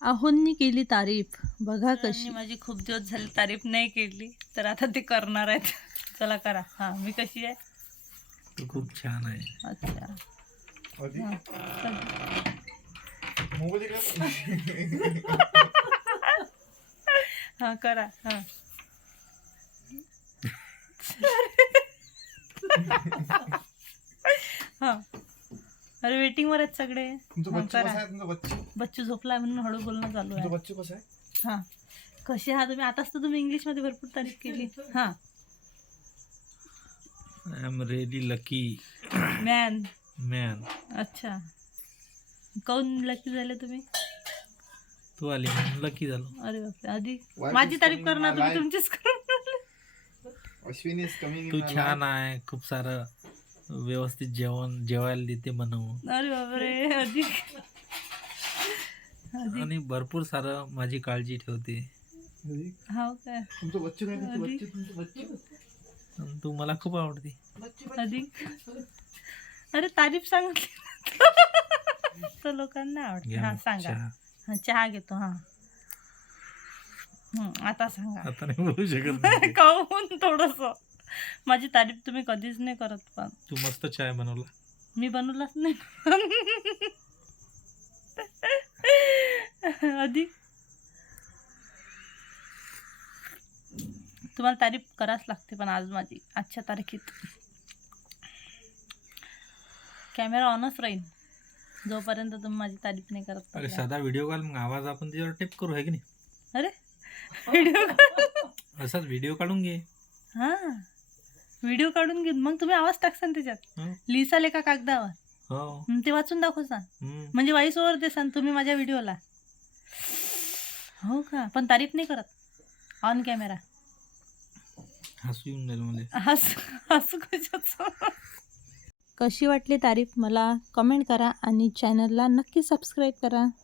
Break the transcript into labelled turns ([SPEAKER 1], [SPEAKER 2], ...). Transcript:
[SPEAKER 1] आहोंनी केली तारीफ, बघा कशी.
[SPEAKER 2] कशी माझी खूप दिवस झाली तारीफ नाही केली, तर आता ते करणार आहेत. चला करा. हा, मी कशी आहे?
[SPEAKER 3] तू खूप छान आहे.
[SPEAKER 2] अच्छा. हा, चल. हा करा. हा हा. अरे वेटिंग वर आहेत सगळे. हा, करा. बच्चू झोपलाय म्हणून हळू बोलणं चालू आहे.
[SPEAKER 4] बच्चू कसा आहे?
[SPEAKER 2] हा, कशी आहात तुम्ही? आताच तर तुम्ही इंग्लिश मध्ये भरपूर तारीफ केली. हा.
[SPEAKER 3] I am really lucky
[SPEAKER 2] man.
[SPEAKER 3] Man.
[SPEAKER 2] अच्छा, काऊन लकी झाले तुम्ही?
[SPEAKER 3] तू आली म्हणून लकी झालो.
[SPEAKER 2] अरे बापरे, आधी माझी तारीफ करणार तुम्ही, तुमचीच करून
[SPEAKER 4] Ashwini is coming in
[SPEAKER 3] Tu
[SPEAKER 4] my
[SPEAKER 3] छान
[SPEAKER 4] life.
[SPEAKER 3] आहे. खूप सारं व्यवस्थित जेवायला देते बनवून
[SPEAKER 2] अरे बापरे, अधिक
[SPEAKER 3] आणि भरपूर सारं माझी काळजी ठेवते.
[SPEAKER 2] हो काय?
[SPEAKER 4] तुमचं बच्चू काय करते?
[SPEAKER 2] अधिक.
[SPEAKER 4] बच्चू, तुमचं बच्चू.
[SPEAKER 3] आणि तू मला खूप आवडते.
[SPEAKER 2] अधिक. अरे तारीफ सांगितली तर लोकांना आवडते.
[SPEAKER 3] घ्या
[SPEAKER 2] हा
[SPEAKER 3] मग
[SPEAKER 2] सांगा.
[SPEAKER 3] चहा.
[SPEAKER 2] हा, चहा घेतो. हा. आता सांगा.
[SPEAKER 3] आता नाही बोलू शकत नाही.
[SPEAKER 2] काहून? थोडस माझी तारीफ तुम्ही कधीच नाही करत. पण
[SPEAKER 3] तू मस्त चाय बनवला.
[SPEAKER 2] मी बनवलाच नाही. अधिक. तुम्हाला तारीफ करावच लागते, पण आज माझी आजच्या तारखेत कॅमेरा ऑनच राहील जोपर्यंत तुम्ही माझी तारीफ नाही करत.
[SPEAKER 3] अरे साधा व्हिडिओ कॉल, मग आवाज आपण त्याच्यावर टेप करू, आहे की नाही?
[SPEAKER 2] अरे व्हिडिओ
[SPEAKER 3] असाच व्हिडिओ काढून घे.
[SPEAKER 2] हा, व्हिडिओ काढून घेऊन मग तुम्ही आवाज टाकसान त्याच्यात.
[SPEAKER 3] हो.
[SPEAKER 2] लिहिसाल एका कागदावर.
[SPEAKER 3] हो.
[SPEAKER 2] ते वाचून दाखवसान.
[SPEAKER 3] हम्म.
[SPEAKER 2] म्हणजे व्हॉइस ओव्हर देसान तुम्ही माझ्या व्हिडिओला. हो का? पण तारीफ नाही करत ऑन कॅमेरा.
[SPEAKER 3] हसू येऊन जाईल मला.
[SPEAKER 2] हसू कशाचं?
[SPEAKER 1] कशी वाटली तारीफ मला कमेंट करा आणि चॅनलला नक्की सबस्क्राईब करा.